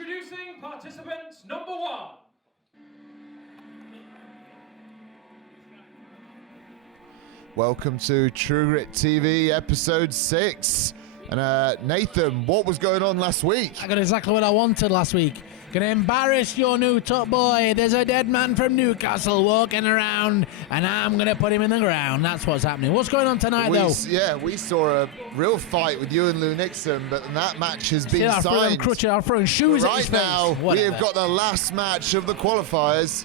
Introducing participant number 1. Welcome to True Grit TV episode 6. And Nathan, what was going on last week? I got exactly what I wanted last week. Gonna embarrass your new top boy. There's a dead man from Newcastle walking around, and I'm gonna put him in the ground. That's what's happening. What's going on tonight, though? Yeah, we saw a real fight with you and Lou Nixon, but that match has been signed. I'm throwing shoes at his face. Right now, we Whatever. have got the last match of the qualifiers.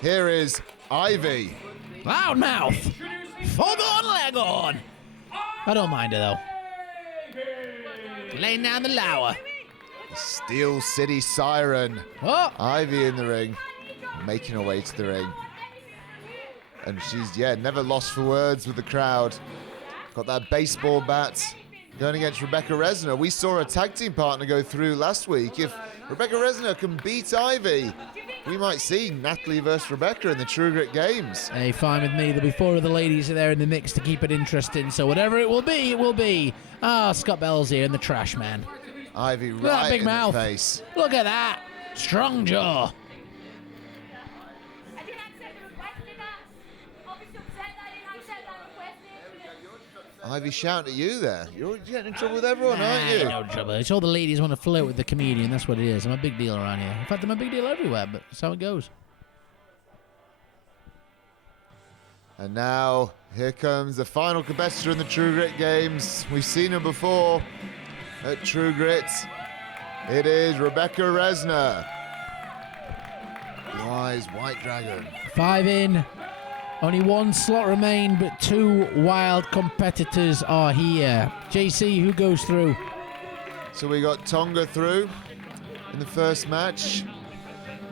Here is Ivy. Loudmouth. Fog on, leg on. I don't mind her, though. Laying down the lower. Steel City Siren. Oh. Ivy in the ring, making her way to the ring. And she's, never lost for words with the crowd. Got that baseball bat going against Rebecca Reznor. We saw a tag team partner go through last week. If Rebecca Reznor can beat Ivy, we might see Natalie versus Rebecca in the True Grit games. Hey, fine with me. There'll be 4 of the ladies there in the mix to keep it interesting. So whatever it will be, it will be. Scott Bell's here and the trash man. Ivy Look at that right big in mouth. the face. Look at that. Strong jaw. I didn't accept the request, did I? Obviously upset that I didn't accept that request. Ivy shouting at you there. You're getting in trouble with everyone, aren't you? No trouble. It's all the ladies want to flirt with the comedian. That's what it is. I'm a big deal around here. In fact, I'm a big deal everywhere, but that's how it goes. And now, here comes the final competitor in the True Grit games. We've seen her before at True Grit. It is Rebecca Reznor. Blue Eyes White Dragon. 5 in. Only 1 slot remained, but 2 wild competitors are here. JC, who goes through? So we got Tonga through in the first match.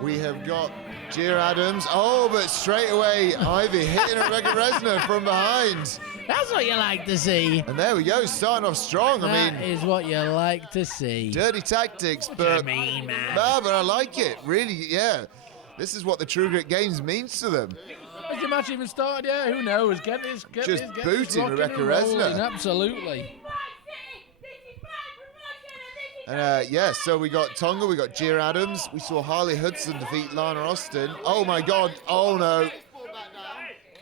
We have got Gia Adams. Oh, but straight away, Ivy hitting Rebecca Reznor from behind. That's what you like to see. And there we go, starting off strong. That is what you like to see. Dirty tactics, but mean, man? No, but I like it. Really, yeah. This is what the True Grit games means to them. Has the match even started yet? Who knows? Get this booting Rebecca Reznor. Absolutely. And so we got Tonga, we got Gia Adams. We saw Harley Hudson defeat Lana Austin. Oh my God! Oh no!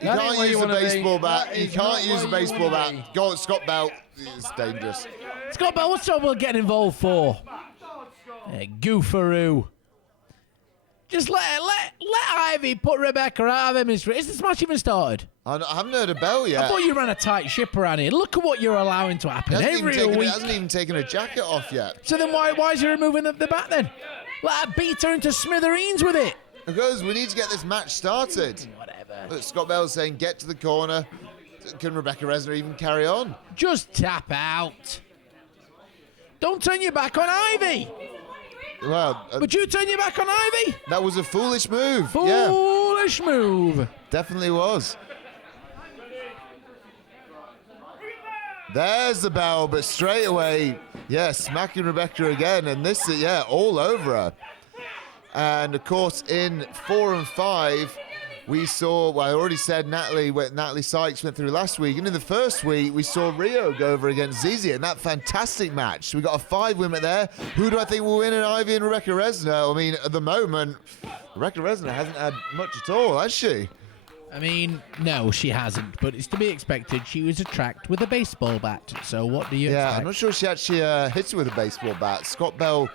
You can't use a baseball bat. You can't use a baseball bat. Go on, Scott Bell. It's dangerous. Scott Bell, what's trouble getting involved for? Goofaroo. Just let Ivy put Rebecca out of him. Is this match even started? I haven't heard a bell yet. I thought you ran a tight ship around here. Look at what you're allowing to happen every week. He hasn't even taken her jacket off yet. So then why is he removing the bat then? Let her beat her into smithereens with it. Because we need to get this match started. Whatever. Look, Scott Bell's saying get to the corner. Can Rebecca Reznor even carry on? Just tap out. Don't turn your back on Ivy. Well, Would you turn your back on Ivy? That was a foolish move. Foolish move. Definitely was. There's the bell, but straight away, smacking Rebecca again, and this, all over her. And of course, in 4 and 5, we saw, I already said Natalie Sykes went through last week, and in the first week, we saw Rio go over against Zizi in that fantastic match. So we got a 5-winner there. Who do I think will win in Ivy and Rebecca Reznor? I mean, at the moment, Rebecca Reznor hasn't had much at all, has she? I mean, no, she hasn't, but it's to be expected. She was attacked with a baseball bat, so what do you expect? I'm not sure she actually hit her with a baseball bat. Scott Bell,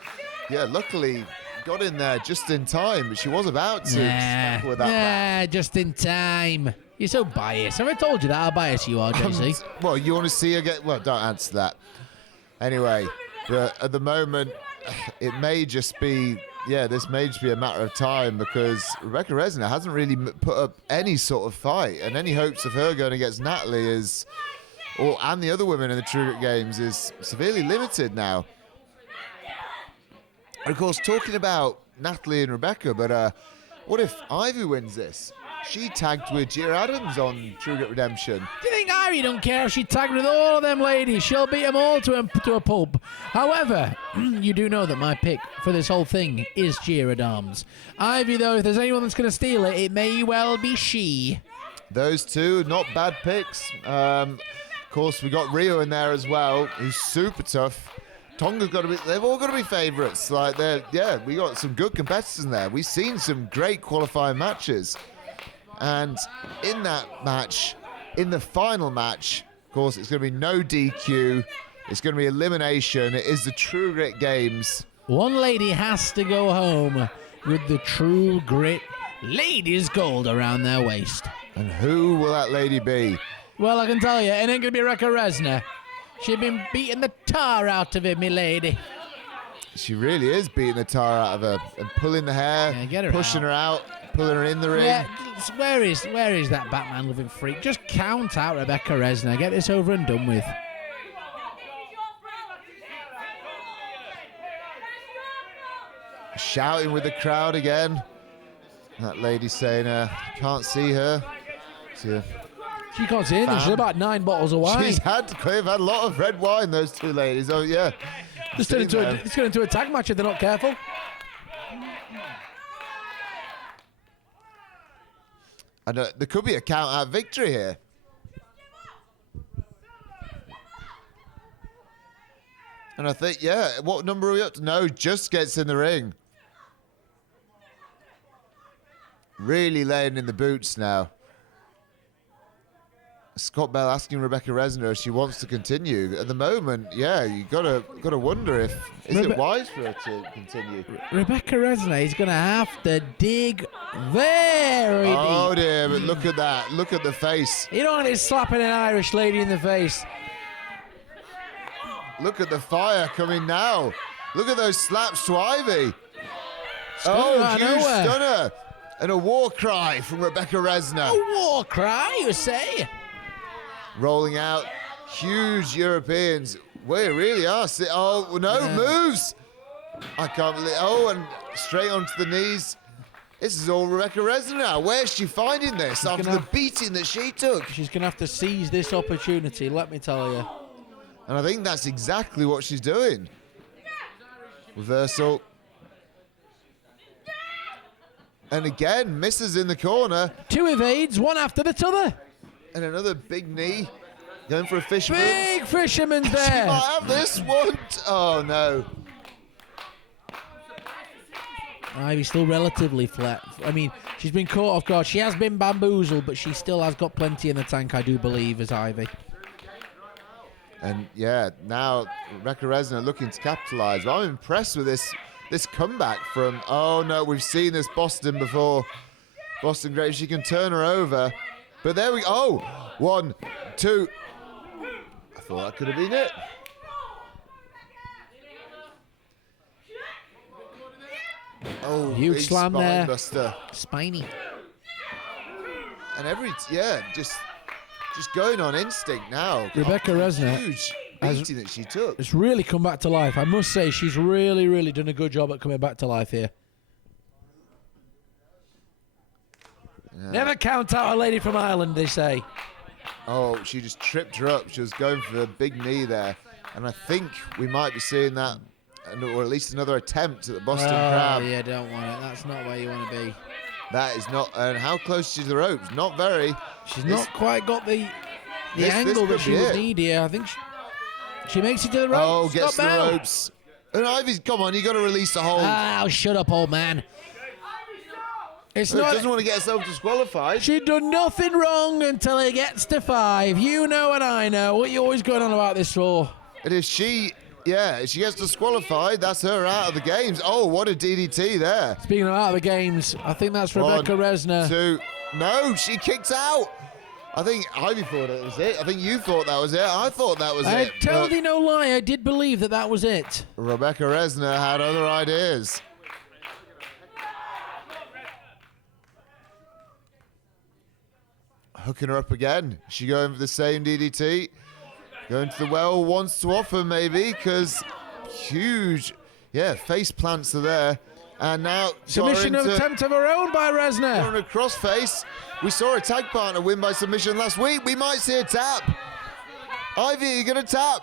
luckily got in there just in time, but she was about to smack her with that bat. Just in time. You're so biased. Have I told you that how biased you are, JC? Well, you want to see her get... Well, don't answer that. Anyway, but at the moment, it may just be... this may just be a matter of time because Rebecca Reznor hasn't really put up any sort of fight, and any hopes of her going against Natalie and the other women in the True Grit games is severely limited now. And of course, talking about Natalie and Rebecca, but what if Ivy wins this? She tagged with Gia Adams on True Grit Redemption. Do you think Ivy don't care if she tagged with all of them ladies? She'll beat them all to a pulp. However, you do know that my pick for this whole thing is Gia Adams. Ivy, though, if there's anyone that's going to steal it, it may well be she. Those two, not bad picks. Of course, we got Rio in there as well, who's super tough. Tonga's got to be. They've all got to be favourites. Like we got some good competitors in there. We've seen some great qualifying matches, and in that match, in the final match, of course, it's going to be no DQ. It's going to be elimination. It is the True Grit Games. One lady has to go home with the True Grit ladies' gold around their waist. And who will that lady be? Well, I can tell you, it ain't going to be Reznor. She's been beating the tar out of him, me lady. She really is beating the tar out of her and pulling the hair, Yeah, get her pushing out. her out, pulling her in the ring. Yeah, where is that Batman living freak? Just count out Rebecca Reznor. Get this over and done with. Shouting with the crowd again. That lady saying, can't see her. She can't see anything. She's about 9 bottles of wine. They've had a lot of red wine, those two ladies. Oh, yeah. It's turned into a tag match if they're not careful. And there could be a count-out victory here. And I think, what number are we up to? No, just gets in the ring. Really laying in the boots now. Scott Bell asking Rebecca Reznor if she wants to continue. At the moment, you gotta wonder if it wise for her to continue. Rebecca Reznor is gonna have to dig very deep. Oh dear, but look at that. Look at the face. You don't want to slapping an Irish lady in the face. Look at the fire coming now. Look at those slaps to Ivy. Out of Huge nowhere. stunner. And a war cry from Rebecca Reznor. A war cry, you say? Rolling out huge Europeans. We really are. Moves. I can't believe. And straight onto the knees. This is all Rebecca Reznor now. Where's she finding this after the beating that she took? She's going to have to seize this opportunity, let me tell you. And I think that's exactly what she's doing. Reversal. And again, misses in the corner. 2 evades, one after the other. And another big knee. Going for a fisherman. Big fisherman's She there. might have this one. Oh, no. Ivy's still relatively flat. I mean, she's been caught off guard. She has been bamboozled, but she still has got plenty in the tank, I do believe, as Ivy. And now Rebecca Reznor looking to capitalise. Well, I'm impressed with this comeback from, we've seen this Boston before. Boston Great, she can turn her over. But there we go. 1, 2. I thought that could have been it. Oh, Huge big slam spine there. buster. Spiny. And just going on instinct now. Rebecca Reznor Huge beating that she took. It's really come back to life. I must say, she's really, really done a good job at coming back to life here. Yeah. Never count out a lady from Ireland, they say. Oh, she just tripped her up. She was going for the big knee there. And I think we might be seeing that, or at least another attempt at the Boston Crab. Oh, yeah, don't want it. That's not where you want to be. That is not, and how close is she to the ropes? Not very. She's not quite got the angle this that could she be would it. need here. I think she makes it to the ropes. Oh, gets Scott the Bell. ropes. And Ivy's, come on, you got to release the hold. Oh, shut up, old man. It's She not. doesn't want to get herself disqualified. She done nothing wrong until it gets to 5. You know and I know. What are you always going on about this for? And if she gets disqualified, that's her out of the games. Oh, what a DDT there. Speaking of out of the games, I think that's Rebecca 1, Reznor. 2. No, she kicked out. I think Ivy thought it was it. I think you thought that was it. I thought that was I it. tell But thee no lie, I did believe that was it. Rebecca Reznor had other ideas. Hooking her up again. She going for the same DDT. Going to the well, wants to offer maybe, because huge, face plants are there. And now Submission attempt of her own by Reznor. on a crossface. We saw a tag partner win by submission last week. We might see a tap. Ivy, are you going to tap?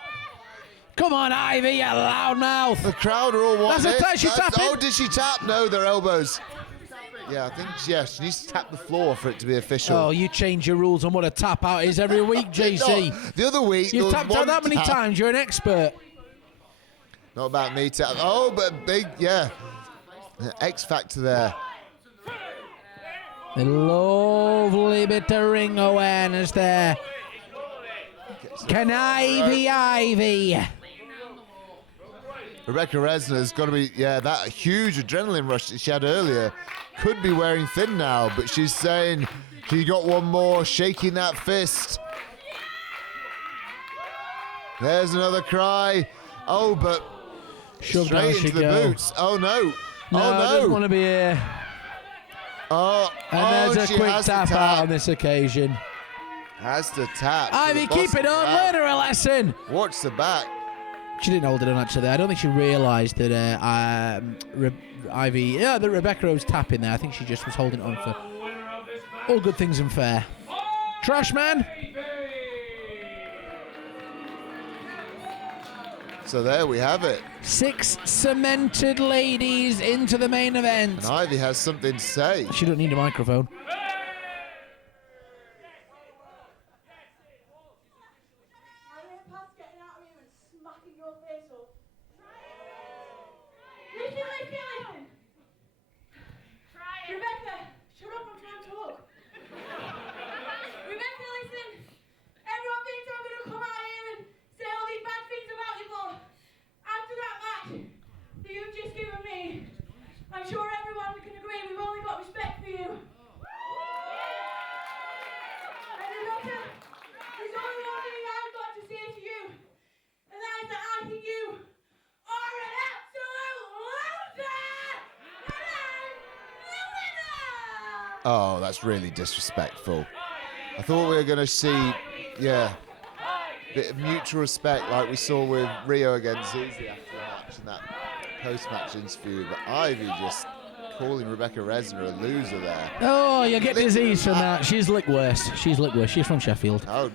Come on, Ivy, you loudmouth. The crowd are all wanting That's a it. tap. She's tapping. Oh, did she tap? No, their elbows. Yeah, I think, she needs to tap the floor for it to be official. Oh, you change your rules on what a tap out is every week, JC. No, the other week, there You've was tapped one out that many tap. times, you're an expert. Not about me to. Oh, but big, yeah. X Factor there. A lovely bit of ring awareness there. Can Ivy? Rebecca Reznor's got to be, yeah, that huge adrenaline rush that she had earlier could be wearing thin now, but she's saying she got one more, shaking that fist. There's another cry. Oh, but Shoved straight down into the go. boots. Oh, no. No, Oh, I no. don't want to be here. Oh, And there's she a quick has to tap out on this occasion. Has to tap. to Ivy, the keep it bottom on. round. Learn her a lesson. Watch the back. She didn't hold it on, actually. I don't think she realised that Ivy, that Rebecca was tapping there. I think she just was holding it on for all good things and fair. Trash man. So there we have it. 6 cemented ladies into the main event. And Ivy has something to say. She don't need a microphone. Rebecca, shut up, I'm trying to talk. Rebecca, listen. Everyone thinks I'm going to come out here and say all these bad things about you, but after that match that you've just given me, I'm sure everyone can agree we've only got respect for you. And Rebecca, there's only one thing I've got to say to you, and that is that I think you are an absolute loser! And I'm the winner! Oh, that's really disrespectful. I thought we were going to see, yeah, a bit of mutual respect like we saw with Rio against Zizi after the match in that post-match interview. But Ivy just calling Rebecca Reznor a loser there. Oh, you get disease from that. She's lick worse. She's from Sheffield. Oh,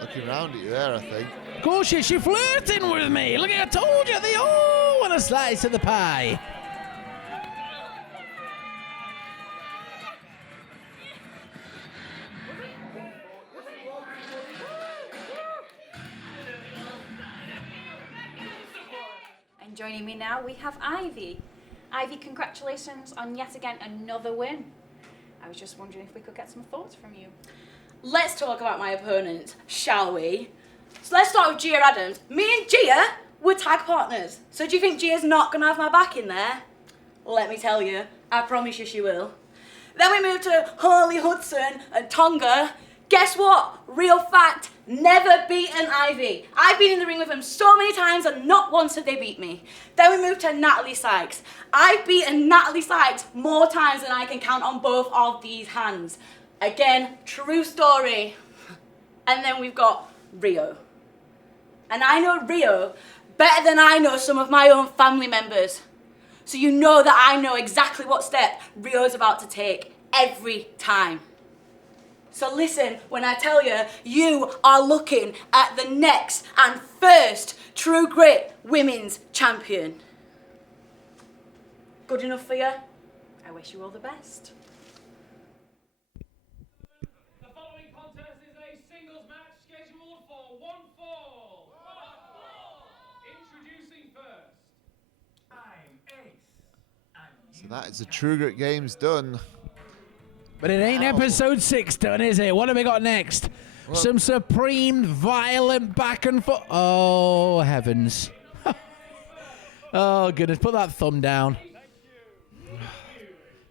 looking around at you there, I think. Of course, she's flirting with me. Look, I told you, they all want a slice of the pie. And joining me now, we have Ivy. Ivy, congratulations on yet again another win. I was just wondering if we could get some thoughts from you. Let's talk about my opponent, shall we? So let's start with Gia Adams. Me and Gia were tag partners. So do you think Gia's not going to have my back in there? Let me tell you, I promise you she will. Then we moved to Harley Hudson and Tonga. Guess what? Real fact, never beaten Ivy. I've been in the ring with them so many times and not once have they beat me. Then we moved to Natalie Sykes. I've beaten Natalie Sykes more times than I can count on both of these hands. Again, true story. And then we've got Rio. And I know Rio better than I know some of my own family members. So you know that I know exactly what step Rio's about to take every time. So listen when I tell you, you are looking at the next and first True Grit Women's Champion. Good enough for you? I wish you all the best. The following contest is a singles match scheduled for one fall. Introducing first, I'm Ace. So that is the True Grit Games done. But it ain't episode 6 done, is it? What have we got next? Some supreme, violent back and forth. Oh, heavens. Oh, goodness. Put that thumb down.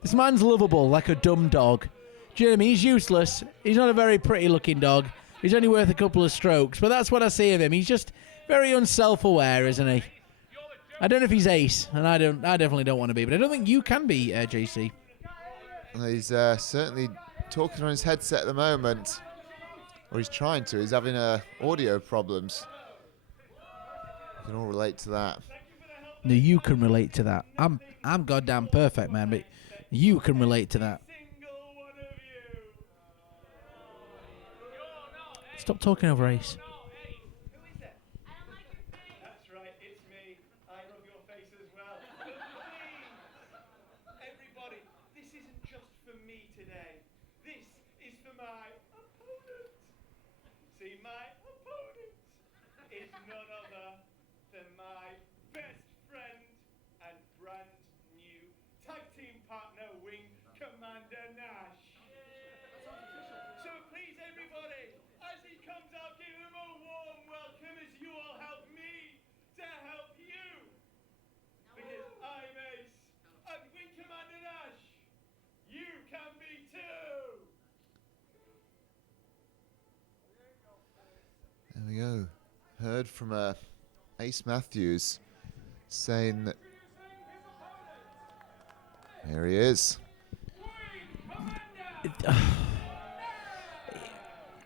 This man's lovable, like a dumb dog. Do you know what I mean? He's useless. He's not a very pretty-looking dog. He's only worth a couple of strokes. But that's what I see of him. He's just very unself-aware, isn't he? I don't know if he's ace, and I definitely don't want to be. But I don't think you can be, JC. He's certainly talking on his headset at the moment. Or he's trying to. He's having audio problems. We can all relate to that. No, you can relate to that. I'm goddamn perfect, man, but you can relate to that. Stop talking over Ace. That's right, it's me. I love your face as well. Everybody, this isn't just for me today. This is for my opponent. See, my opponent is none other than my best friend and brand new tag team partner, Wing Commander Nash. So please, everybody, as he comes out, give him a warm welcome as you all help me to help you. Because I'm Ace, and Wing Commander Nash, you can be too. There we go. Heard from Ace Matthews saying that. Here he is.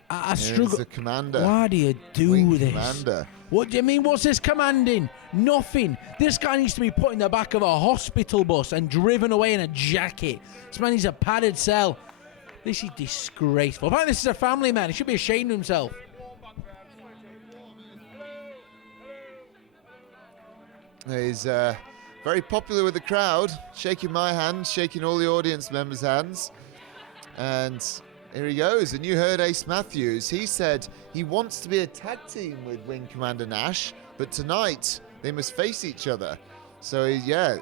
I Here's struggle. the commander. Why do you do Wing this? Commander. What do you mean? What's this commanding? Nothing. This guy needs to be put in the back of a hospital bus and driven away in a jacket. This man needs a padded cell. This is disgraceful. Apparently, this is a family man. He should be ashamed of himself. He's very popular with the crowd, shaking my hand, shaking all the audience members' hands. And here he goes. And you heard Ace Matthews. He said he wants to be a tag team with Wing Commander Nash, but tonight they must face each other. So yeah,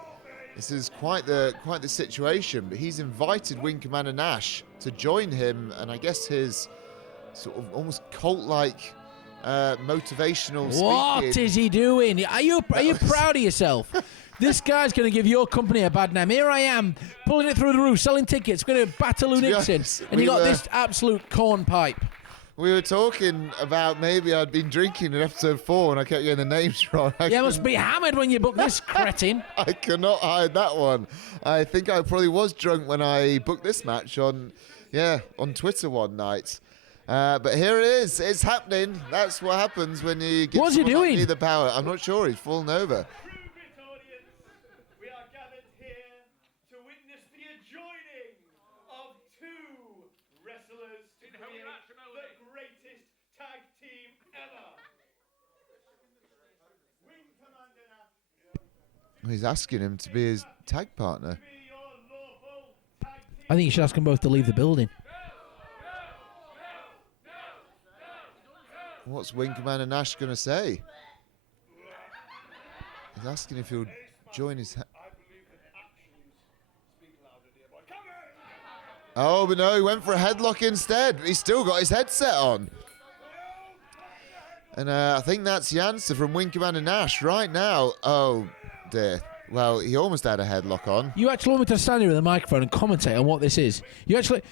this is quite the situation. But he's invited Wing Commander Nash to join him, and I guess his sort of almost cult-like motivational speaking. What is he doing? Are you proud of yourself? This guy's going to give your company a bad name. Here I am, pulling it through the roof, selling tickets, going to battle To be Nixon, honest, and you we got were- this absolute corn pipe. We were talking about maybe I'd been drinking in episode 4 and I kept getting the names wrong. You must be hammered when you book this cretin. I cannot hide that one. I think I probably was drunk when I booked this match on Twitter one night. But here it is. It's happening. That's what happens when you get What's he someone like doing? me the power. I'm not sure. He's fallen over. Prove it, audience. We are gathered here to witness the adjoining of two wrestlers to create the greatest tag team ever. Wing Commander Nash, He's asking him to be his tag partner. be your lawful tag team. I think you should ask them both to leave the building. What's Wing Commander Nash going to say? He's asking if he'll join his... Oh, but no, he went for a headlock instead. He's still got his headset on. And I think that's the answer from Wing Commander Nash right now. Oh, dear. Well, he almost had a headlock on. You actually want me to stand here with a microphone and commentate on what this is? You actually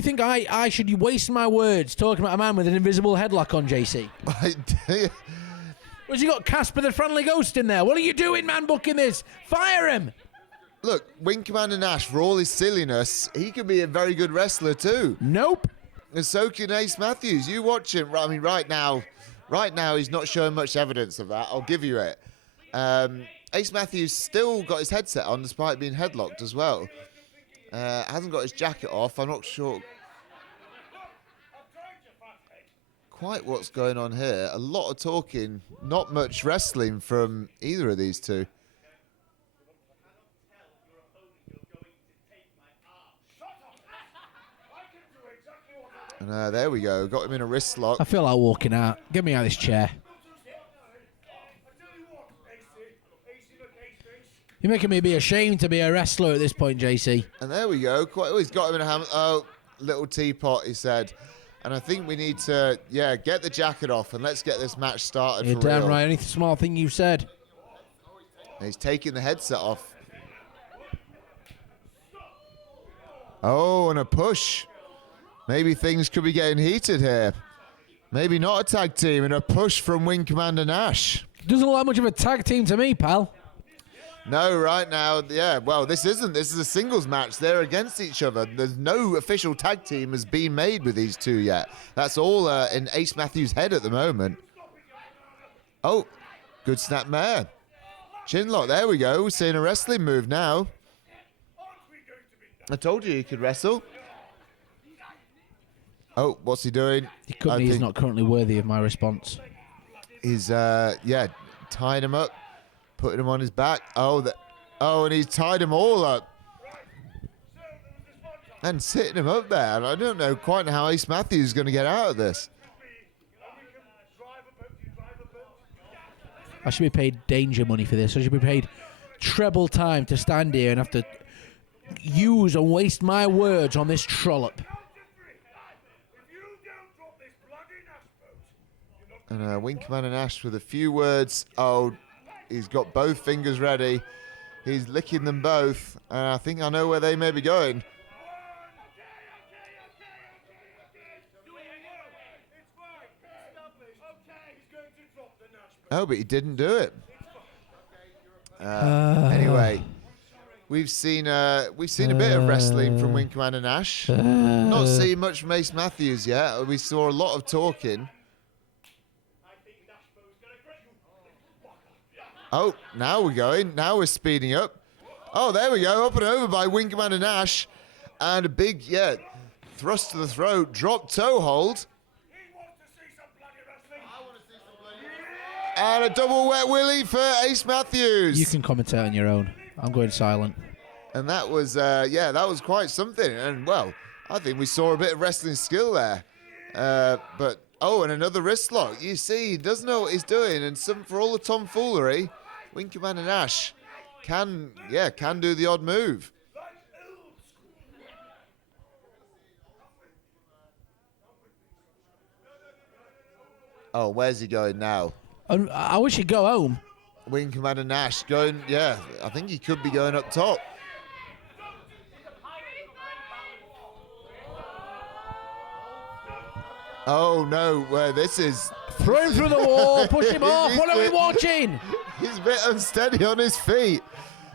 think I should waste my words talking about a man with an invisible headlock on, JC? Where's he got Casper the Friendly Ghost in there? What are you doing, man, booking this? Fire him! Look, Wing Commander Nash, for all his silliness, he could be a very good wrestler too. Nope. And so can Ace Matthews. You watch him. I mean, right now he's not showing much evidence of that. I'll give you it. Ace Matthews still got his headset on despite being headlocked as well. Hasn't got his jacket off. I'm not sure quite what's going on here. A lot of talking, not much wrestling from either of these two. And there we go. Got him in a wrist lock. I feel like walking out. Get me out of this chair. You're making me be ashamed to be a wrestler at this point, JC. And there we go. He's got him in a hammer. Oh, little teapot, he said. And I think we need to, get the jacket off and let's get this match started. You're for damn real. right. Any small thing you said. And he's taking the headset off. Oh, and a push. Maybe things could be getting heated here. Maybe not a tag team, and a push from Wing Commander Nash. Doesn't look like much of a tag team to me, pal. No, right now, well, this isn't. This is a singles match. They're against each other. There's no official tag team has been made with these two yet. That's all in Ace Matthews' head at the moment. Oh, good snap mare. Chinlock, there we go. We're seeing a wrestling move now. I told you he could wrestle. Oh, what's he doing? He's not currently worthy of my response. He's, tying him up, putting him on his back. Oh, and he's tied him all up. And sitting him up there. And I don't know quite how Ace Matthews is going to get out of this. I should be paid danger money for this. I should be paid treble time to stand here and have to use and waste my words on this trollop. And Wing Commander Nash with a few words. Oh, he's got both fingers ready. He's licking them both. And I think I know where they may be going. Oh, but he didn't do it. Anyway, we've seen a bit of wrestling from Wing Commander Nash. Not seen much from Ace Matthews yet. We saw a lot of talking. Oh, now we're going. Now we're speeding up. Oh, there we go. Up and over by Wing Commander Nash. And a big, thrust to the throat. Drop toe hold. And a double wet willy for Ace Matthews. You can commentate on your own. I'm going silent. And that was, that was quite something. And, well, I think we saw a bit of wrestling skill there. But, and another wrist lock. You see, he doesn't know what he's doing. And for all the tomfoolery, Wing Commander Nash can do the odd move. Oh, where's he going now? I wish he'd go home. Wing Commander Nash going, I think he could be going up top. Oh no, this is... Throw him through the wall, push him off, what are we watching? He's a bit unsteady on his feet.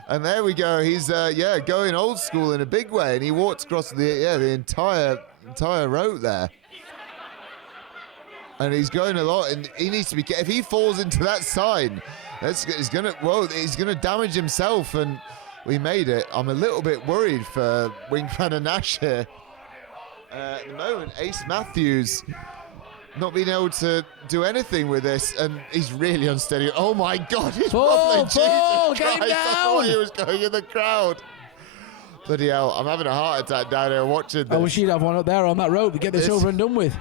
And there we go, he's, going old school in a big way, and he walks across the entire rope there. And he's going a lot, and he needs to be. If he falls into that sign, he's gonna damage himself. And we made it. I'm a little bit worried for Wing Commander Nash here. At the moment, Ace Matthews not being able to do anything with this, and he's really unsteady. Oh my God, he's wobbling! Jesus get him Christ, I thought down! he was going in the crowd. Bloody hell, I'm having a heart attack down here watching this. I wish he'd have one up there on that rope to get this over and done with.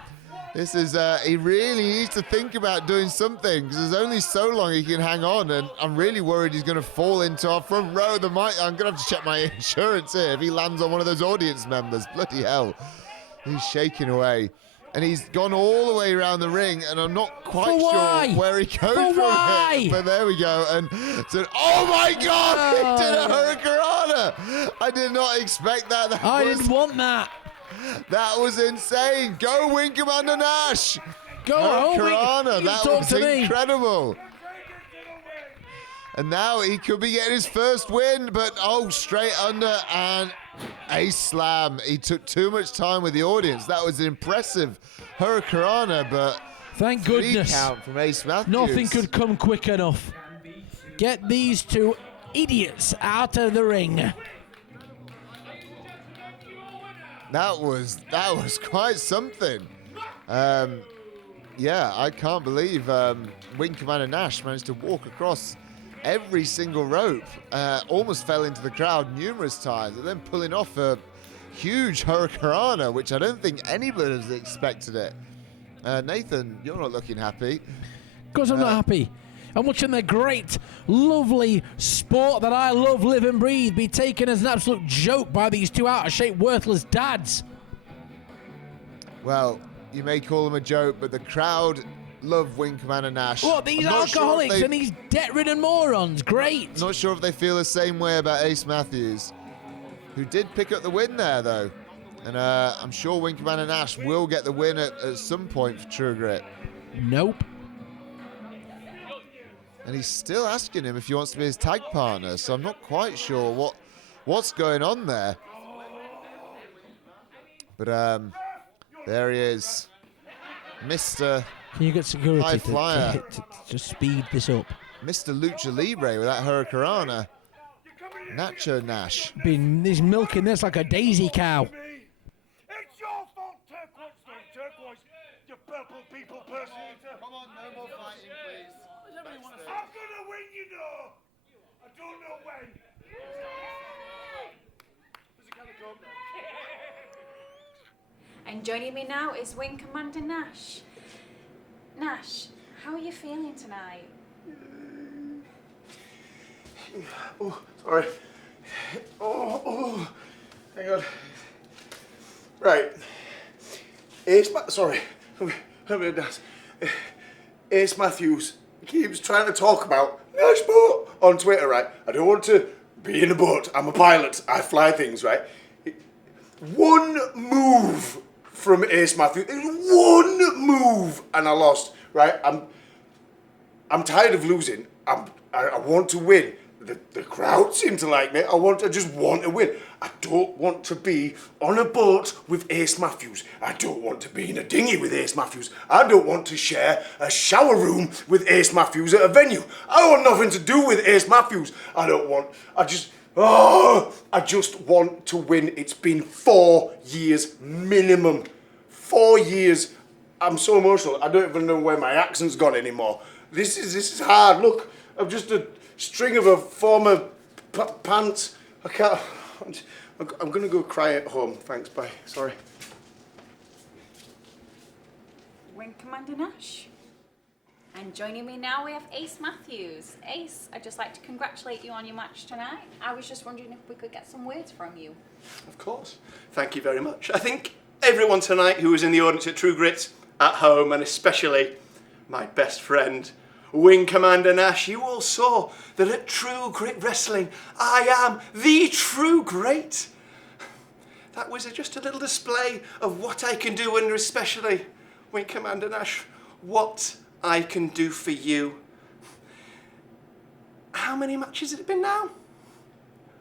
This is, he really needs to think about doing something, because there's only so long he can hang on, and I'm really worried he's going to fall into our front row. I'm going to have to check my insurance here if he lands on one of those audience members. Bloody hell. He's shaking away. And he's gone all the way around the ring, and I'm not quite sure where he goes from here. But there we go. And so, oh my God, he did a hurricanrana. I did not expect that. I didn't want that. That was insane. Go Wing Commander Nash. Go home. That was incredible. And now he could be getting his first win, but straight under and a slam. He took too much time with the audience. That was an impressive hurricanrana, but thank goodness. Count from Ace Matthews. Nothing could come quick enough. Get these two idiots out of the ring. That was quite something. I can't believe Wing Commander Nash managed to walk across every single rope, almost fell into the crowd numerous times, and then pulling off a huge hurricanrana, which I don't think anybody has expected it. Nathan, you're not looking happy. Of course I'm not happy. I'm watching the great, lovely sport that I love, live and breathe be taken as an absolute joke by these two out-of-shape, worthless dads. Well, you may call them a joke, but the crowd love Wing Commander Nash. What, these alcoholics and these debt-ridden morons? Great. Not sure if they feel the same way about Ace Matthews, who did pick up the win there, though. And I'm sure Wing Commander Nash will get the win at some point for True Grit. Nope. And he's still asking him if he wants to be his tag partner, so I'm not quite sure what's going on there. But there he is, Mr. Can you get security High Flyer. to speed this up? Mr. Lucha Libre with that hurricanrana. Nacho Nash. He's milking this like a daisy cow. It's your fault, Turquoise, you purple people personator. Come on, no more fighting, please. I'm gonna win, you know. I don't know when. Does it kind of come? And joining me now is Wing Commander Nash. Nash, how are you feeling tonight? Oh, sorry. Oh, hang on. Right. Sorry. Ace Matthews keeps trying to talk about Nash boat on Twitter, right? I don't want to be in a boat. I'm a pilot. I fly things, right? One move from Ace Matthews. One move, and I lost, right? I'm tired of losing. I want to win. The crowd seem to like me. I just want to win. I don't want to be on a boat with Ace Matthews. I don't want to be in a dinghy with Ace Matthews. I don't want to share a shower room with Ace Matthews at a venue. I want nothing to do with Ace Matthews. I just want to win. It's been 4 years minimum. 4 years. I'm so emotional. I don't even know where my accent's gone anymore. This is hard. Look, I'm just a string of a former pants. I can't. I'm gonna go cry at home. Thanks. Bye. Sorry. Wing Commander Nash. And joining me now we have Ace Matthews. Ace, I'd just like to congratulate you on your match tonight. I was just wondering if we could get some words from you. Of course. Thank you very much. I think everyone tonight who was in the audience at True Grit, at home, and especially my best friend, Wing Commander Nash, you all saw that at True Grit Wrestling, I am the True Great. That was just a little display of what I can do, and especially, Wing Commander Nash, what I can do for you. How many matches has it been now?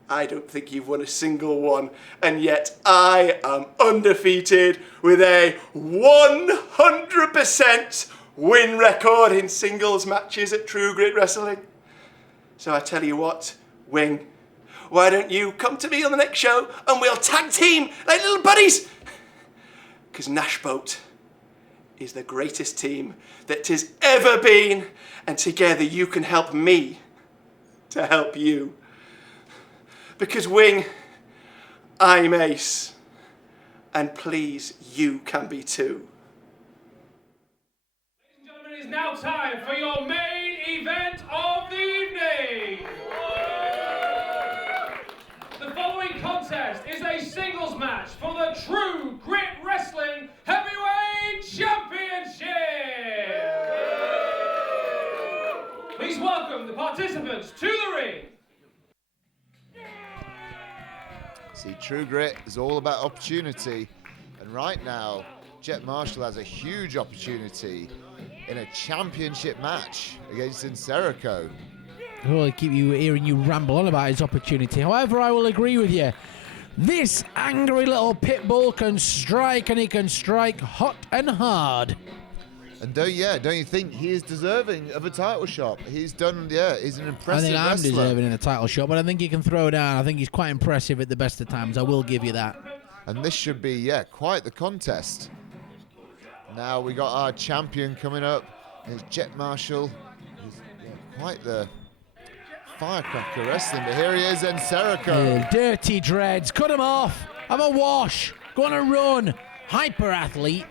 I don't think you've won a single one, and yet I am undefeated with a 100% win record in singles matches at True Grit Wrestling. So I tell you what, Wing, why don't you come to me on the next show and we'll tag team like little buddies? Because Nash Boat is the greatest team that has ever been, and together you can help me to help you. Because Wing, I'm Ace, and please, you can be too. It is now time for your main event of the evening. The following contest is a singles match for the True Grit Wrestling Heavyweight Championship. Please welcome the participants to the ring. See, True Grit is all about opportunity, and right now, Jet Marshall has a huge opportunity in a championship match against Nsereko. Oh, I keep hearing you ramble on about his opportunity. However, I will agree with you. This angry little pit bull can strike, and he can strike hot and hard. And don't you think he is deserving of a title shot? He's done, he's an impressive I think I'm wrestler. deserving in a title shot, but I think he can throw down. I think he's quite impressive at the best of times. I will give you that. And this should be, quite the contest. Now we got our champion coming up. It's Jet Marshall. He's quite the firecracker wrestling, but here he is, Nsereko. Dirty dreads. Cut him off. Have a wash. Go on a run. Hyper athlete.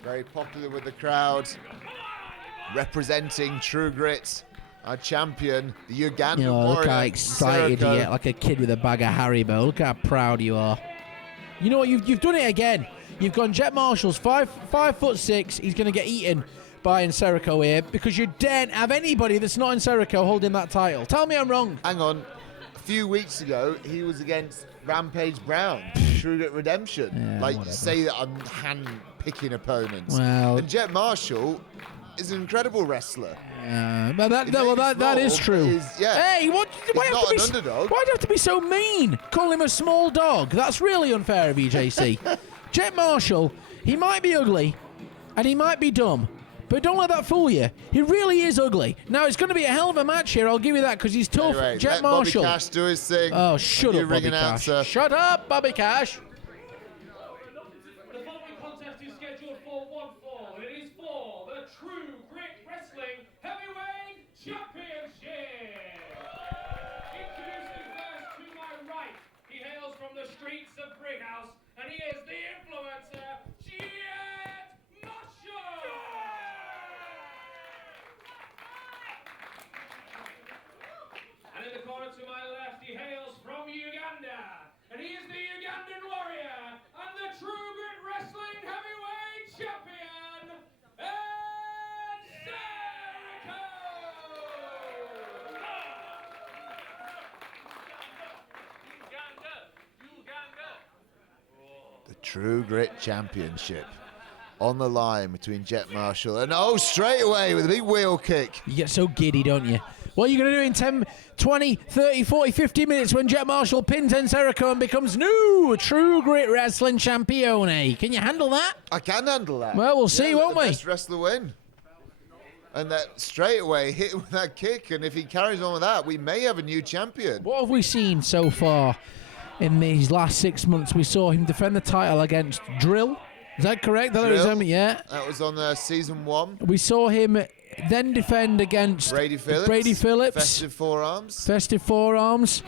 Very popular with the crowd. Representing True Grit. Our champion, the Ugandan warrior. Look how excited you get, like a kid with a bag of Haribo. Look how proud you are. You know what? You've done it again. You've gone Jet Marshall's 5'6". He's going to get eaten by Nsereko here because you daren't have anybody that's not Nsereko holding that title. Tell me I'm wrong. Hang on. A few weeks ago, he was against Rampage Brown, True Grit Redemption. Yeah, whatever. Say that I'm hand-picking opponents. Well, And Jet Marshall is an incredible wrestler. but that is true. Hey, what? Why not an underdog. Why do you have to be so mean? Call him a small dog. That's really unfair of you, JC. Jet Marshall, he might be ugly, and he might be dumb, but don't let that fool you. He really is ugly. Now, it's going to be a hell of a match here, I'll give you that, because he's tough. Anyway, Jet let Marshall. Bobby Cash do his thing. Oh, shut You up, ring Bobby Cash. announcer. Shut up, Bobby Cash. The following contest is scheduled for one fall. It is for the True Grit Wrestling Heavyweight Championship. Introducing first to my right, he hails from the streets of Brighouse, and he is the influencer, Jet Marshall. True Grit Championship on the line between Jet Marshall and straight away with a big wheel kick. You get so giddy, don't you? What are you going to do in 10, 20, 30, 40, 50 minutes when Jet Marshall pins Nsereko and becomes new True Grit Wrestling Champione? Can you handle that? I can handle that. Well, we'll see, let won't the we? best wrestler win. And that straight away hit with that kick, and if he carries on with that, we may have a new champion. What have we seen so far in these last 6 months? We saw him defend the title against Drill. Is that correct? Drill. Yeah. That was on season 1. We saw him then defend against Brady Phillips. Festive Forearms.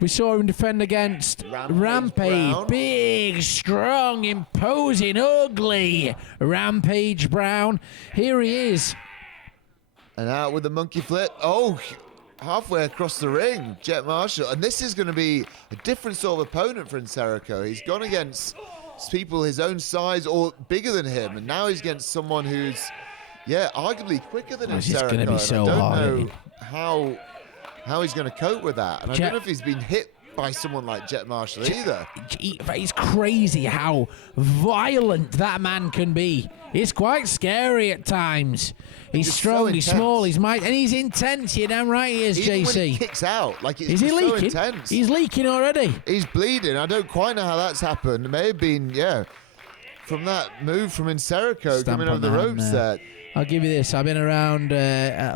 We saw him defend against Rampage. Brown. Big, strong, imposing, ugly Rampage Brown. Here he is. And out with the monkey flip. Oh, halfway across the ring, Jet Marshall. And this is going to be a different sort of opponent for Nsereko. He's gone against people his own size or bigger than him. And now he's against someone who's, arguably quicker than It's Nsereko. going to be so I hard. don't know how he's going to cope with that. And I don't know if he's been hit by someone like Jet Marshall either. It's crazy how violent that man can be. It's quite scary at times. He's Just strong, so he's intense. small, he's mighty, and he's intense. You're damn right he is, Even JC. when he kicks out, like it's Is he just so leaking? intense. He's leaking already. He's bleeding. I don't quite know how that's happened. It may have been, from that move from Nsereko Stamp coming on over the the hand ropes there. there. I'll give you this. I've been around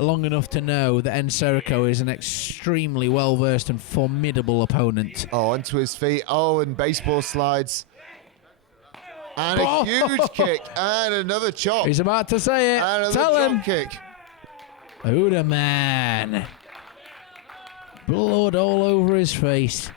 long enough to know that Nsereko is an extremely well-versed and formidable opponent. Oh, onto his feet. Oh, and baseball slides. And a huge kick. And another chop. He's about to say it. And another Tell drop him. kick. Buddha man. Blood all over his face.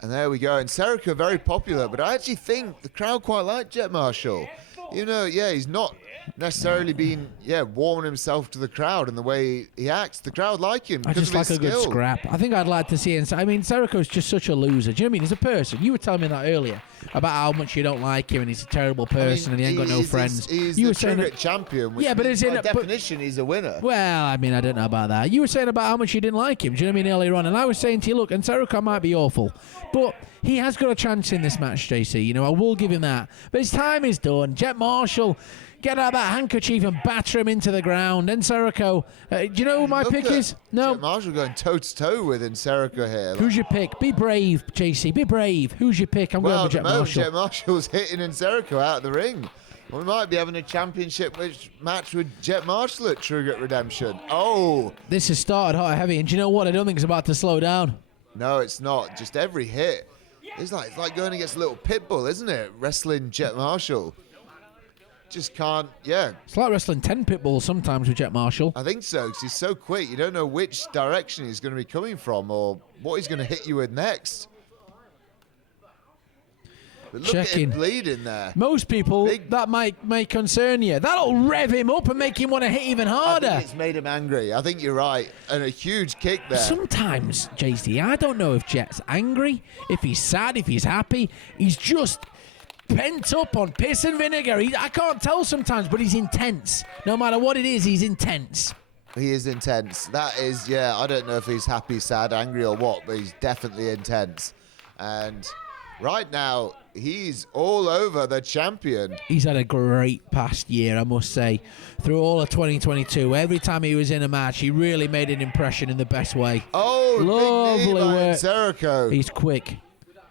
And there we go. And Nsereko very popular, but I actually think the crowd quite like Jet Marshall. He's not necessarily been warming himself to the crowd in the way he acts. The crowd like him I because just of like his a good skill. scrap. I think I'd like to see him. I mean, Nsereko's just such a loser. Do you know what I mean? He's a person. You were telling me that earlier about how much you don't like him and he's a terrible person and he ain't got no friends. He's You the were saying True that- Grit champion, which Yeah, but means it's in by a- but- definition he's a winner. Well, I mean, I don't know about that. You were saying about how much you didn't like him. Do you know what I mean, earlier on? And I was saying to you, look, Nsereko might be awful, but he has got a chance in this match, JC. I will give him that. But his time is done. Jet Marshall, get out that handkerchief and batter him into the ground. Nsereko, do you know who my Look pick at is? No. Jet Marshall going toe-to-toe with Nsereko here. Who's your pick? Be brave, JC. Be brave. Who's your pick? I'm Well, going at with the Jet moment, Marshall. Jet Marshall's hitting Nsereko out of the ring. We might be having a championship match with Jet Marshall at True Grit Redemption. Oh! This has started hot and heavy, and do you know what? I don't think it's about to slow down. No, it's not. Just every hit. It's like going against a little pit bull, isn't it? Wrestling Jet Marshall. Just can't, It's like wrestling 10 pit bulls sometimes with Jet Marshall. I think so, because he's so quick. You don't know which direction he's going to be coming from or what he's going to hit you with next. But look at him Checking. bleeding there. Most people, Big- that may concern you. That'll rev him up and make him want to hit even I harder. think it's made him angry. I think you're right. And a huge kick there. Sometimes, JC, I don't know if Jet's angry, if he's sad, if he's happy. He's just pent up on piss and vinegar. I can't tell sometimes, but he's intense. No matter what it is, he's intense. He is intense. That is, I don't know if he's happy, sad, angry or what, but he's definitely intense. And right now, he's all over the champion. He's had a great past year, I must say. Through all of 2022, every time he was in a match, he really made an impression in the best way. Oh, big knee Lovely by work. Nsereko. He's quick.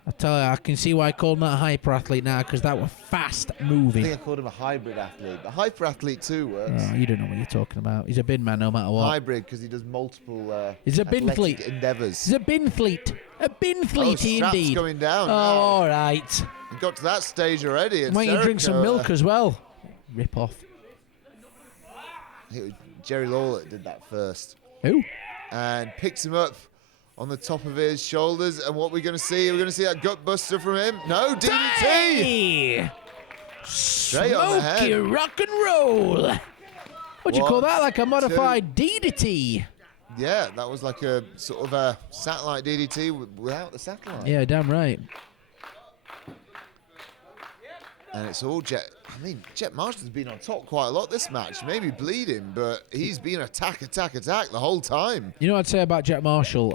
I tell you, I can see why I called him a hyper athlete now, because that was fast moving. I think I called him a hybrid athlete, but hyper athlete too works. Oh, you don't know what you're talking about. He's a bin man no matter what. Hybrid because he does multiple He's a bin athletic fleet. endeavours. He's a bin fleet. A bin fleet, Strap's indeed. going down Oh, now. all right. He got to that stage already. And Why don't you drink some milk as well? Rip off. It was Jerry Lawler that did that first. Who? And picks him up on the top of his shoulders. And what we're going to see, we're going to see that gut buster from him. No, DDT! Hey! Straight on the Smoky head. rock and roll. What do you call One, that? Like a modified DDT. Yeah, that was like a sort of a satellite DDT without the satellite. Yeah, damn right. And it's all Jet. I mean, Jet Marshall's been on top quite a lot this match. Maybe bleeding, but he's been attack the whole time. You know what I'd say about Jet Marshall,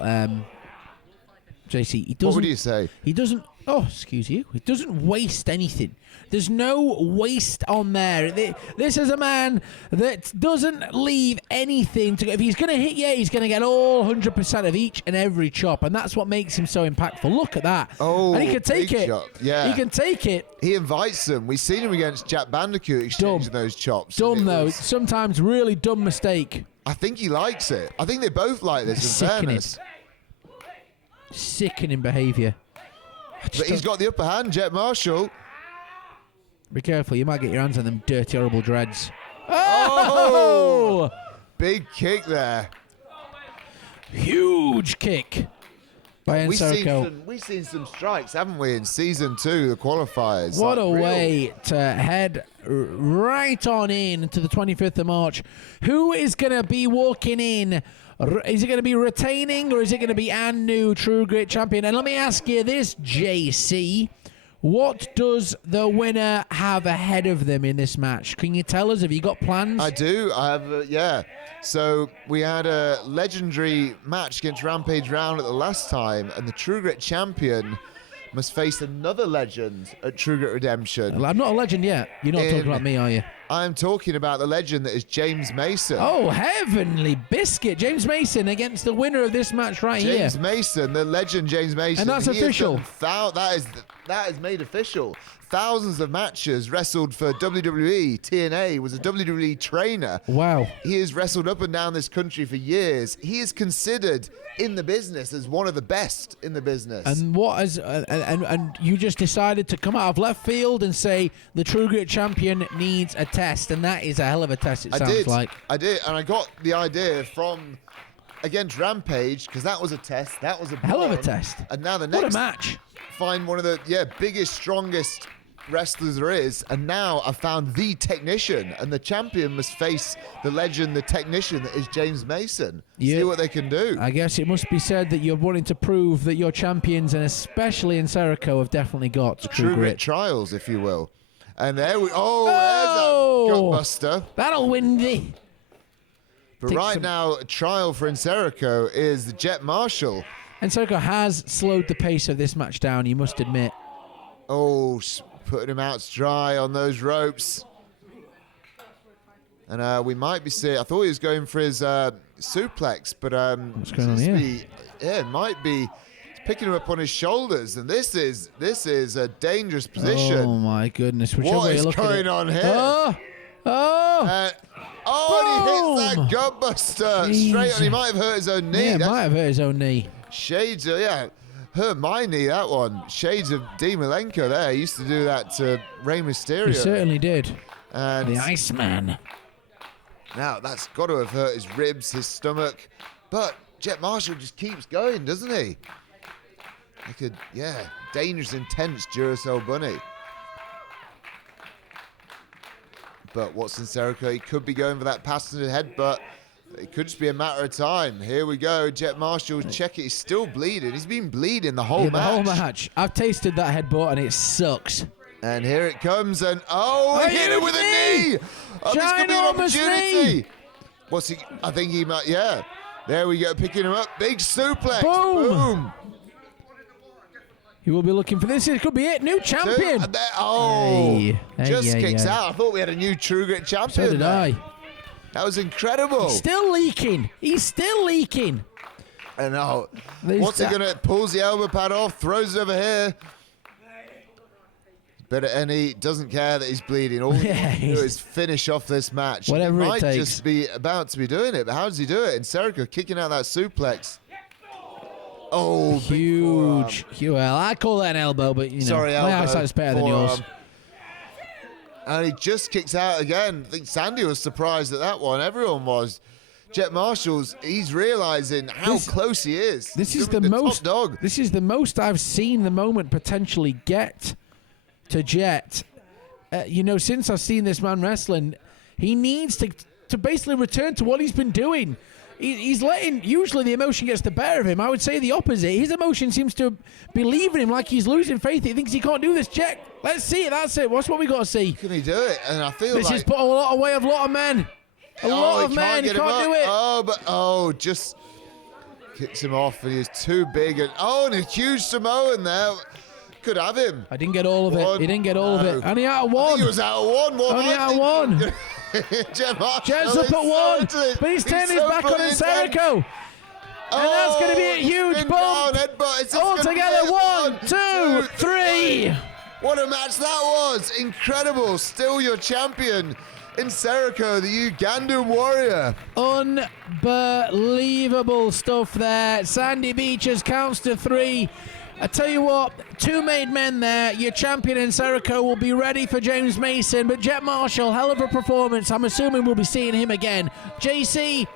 JC? He doesn't. What would you say? He doesn't Oh, excuse you. It doesn't waste anything. There's no waste on there. This is a man that doesn't leave anything to go. If he's going to hit you, he's going to get all 100% of each and every chop, and that's what makes him so impactful. Look at that. Oh, and he can take big it. chop. Yeah. He can take it. He invites them. We've seen him against Jack Bandicoot exchanging those chops. Dumb, though. Was, Sometimes really dumb mistake. I think he likes it. I think they both like this, in Sickening. fairness. Sickening behaviour. But he's got the upper hand, Jet Marshall. Be careful, you might get your hands on them dirty, horrible dreads. Oh! Big kick there. Huge kick by Nsereko. We've seen some strikes, haven't we, in Season 2, the qualifiers. What a way to head right on in to the 25th of March. Who is going to be walking in? Is it going to be retaining, or is it going to be a new True Grit champion? And let me ask you this, JC. What does the winner have ahead of them in this match? Can you tell us? Have you got plans? I do. I have, yeah. So we had a legendary match against Rampage Round at the last time, and the True Grit champion must face another legend at True Grit Redemption. Well, I'm not a legend yet. You're not talking about me, are you? I'm talking about the legend that is James Mason. Oh, heavenly biscuit. James Mason against the winner of this match right here. James Mason, the legend James Mason. And that's official. That is made official. Thousands of matches, wrestled for WWE, TNA, was a WWE trainer. Wow. He has wrestled up and down this country for years. He is considered in the business as one of the best in the business. And what has and you just decided to come out of left field and say the True Grit champion needs a test, and that is a hell of a test, it sounds like. I did, and I got the idea from against Rampage, because that was a test. That was a hell of a test. And now the next what a match. Find one of the biggest, strongest wrestlers there is, and now I've found the technician, and the champion must face the legend, the technician that is James Mason. See what they can do. I guess it must be said that you're wanting to prove that your champions, and especially Nsereko, have definitely got True Grit trials, if you will. And there we there's that gutbuster. That'll win thee. But right now, a trial for Nsereko is the Jet Marshall. Nsereko has slowed the pace of this match down, you must admit. Oh, putting him out to dry on those ropes. And we might be seeing, I thought he was going for his suplex, but what's going on here? It might be he's picking him up on his shoulders, and this is a dangerous position. Oh my goodness. What is going on here? And he hits that gutbuster straight on. He might have hurt his own knee. Yeah, might have hurt his own knee. Shades of, hurt my knee, that one. Shades of D. Malenko there. He used to do that to Rey Mysterio. He certainly did. And the Iceman. Now, that's got to have hurt his ribs, his stomach. But Jet Marshall just keeps going, doesn't he? He could, dangerous, intense Duracell Bunny. But what's Nsereko? He could be going for that passenger headbutt. It could just be a matter of time. Here we go. Jet Marshall, check it. He's still bleeding. He's been bleeding the whole match. The whole match. I've tasted that headbutt and it sucks. And here it comes. And he hit him with a knee. Oh, this could be an opportunity. Knee. What's he? I think he might. Yeah. There we go. Picking him up. Big suplex. Boom. He will be looking for this. It could be it. New champion. Just kicks out. I thought we had a new True Grit champion. So did I. That was incredible. Still leaking. He's still leaking. And what's he gonna? Pulls the elbow pad off, throws it over here. And he doesn't care that he's bleeding. All he wants to do is finish off this match. Whatever he might it takes. Just be about to be doing it, but how does he do it? And Nsereko kicking out that suplex. Oh, huge. Well, I call that an elbow, but Sorry, my eyesight's better than yours. And he just kicks out again. I think Sandy was surprised at that one. Everyone was. Jet Marshall's, he's realizing how close he is. This is the most top dog. This is the most I've seen the moment potentially get to Jet. Since I've seen this man wrestling, he needs to basically return to what he's been doing. He's letting, usually the emotion gets the better of him. I would say the opposite. His emotion seems to be leaving him like he's losing faith. He thinks he can't do this. Jet, let's see it. That's it. What's what we got to see? Can he do it? And I feel this is put a lot away of a lot of men. A lot of men. He can't do it. Just kicks him off, and he's too big. And a huge Samoan there. could have him. I didn't get all of it. He didn't get all of it. Only out of I think one. he was out of one. Only out of one. Jet Marshall Jet's up is at so one, into it. but he's turning his so back on bloody intense. Nsereko. And that's going to be a huge spin bump. down, headbutt. Is this All gonna be together, it? 1, 2, 3. What a match that was. Incredible. Still your champion, Nsereko, the Ugandan warrior. Unbelievable stuff there. Sandy Beaches counts to 3. I tell you what, 2 made men there. Your champion Nsereko will be ready for James Mason, but Jet Marshall, hell of a performance. I'm assuming we'll be seeing him again. JC,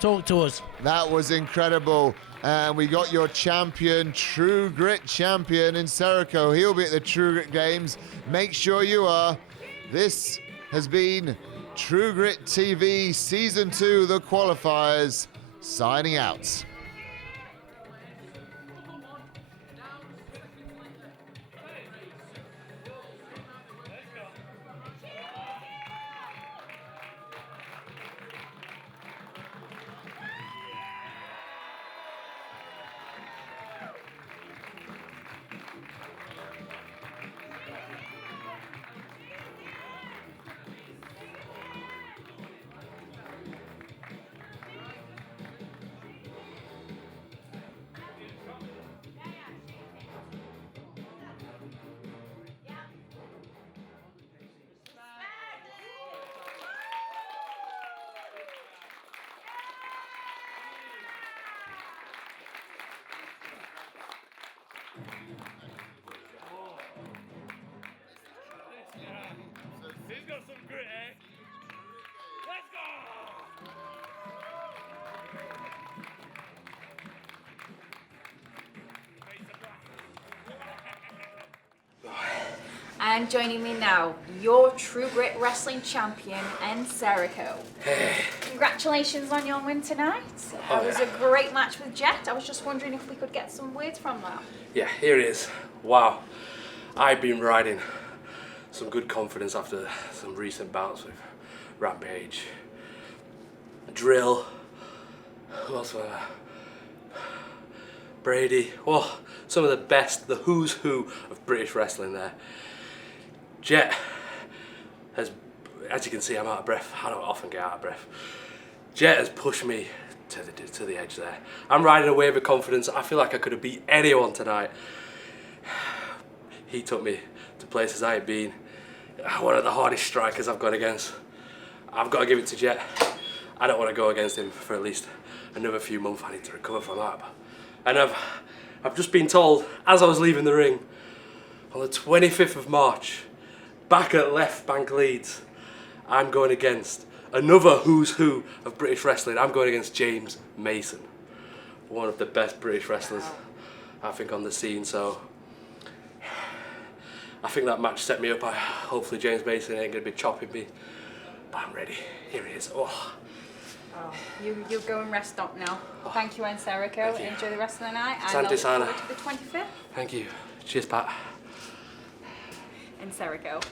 talk to us. That was incredible. And we got your champion, True Grit champion, Nsereko. He'll be at the True Grit Games. Make sure you are. This has been True Grit TV Season 2, The Qualifiers, signing out. He's got some grit, eh? Let's go! And joining me now, your True Grit Wrestling champion, Nsereko. Congratulations on your win tonight. It was a great match with Jet. I was just wondering if we could get some words from that. Yeah, here it is. Wow. I've been riding some good confidence after some recent bouts with Rampage, Drill, who else was there? Brady. Oh, some of the best, the who's who of British wrestling there. Jet has, as you can see, I'm out of breath. I don't often get out of breath. Jet has pushed me to the edge there. I'm riding a wave of confidence. I feel like I could have beat anyone tonight. He took me to places I ain't been. One of the hardest strikers I've gone against. I've got to give it to Jet. I don't want to go against him for at least another few months. I need to recover from that. And I've just been told, as I was leaving the ring, on the 25th of March, back at Left Bank Leeds, I'm going against another who's who of British wrestling. I'm going against James Mason, one of the best British wrestlers, I think, on the scene. So I think that match set me up. Hopefully James Mason ain't going to be chopping me, but I'm ready. Here he is. Oh. You go and rest up now. Thank you, Nsereko. Enjoy the rest of the night. And I look Santi forward to the 25th. Thank you. Cheers, Pat. Nsereko.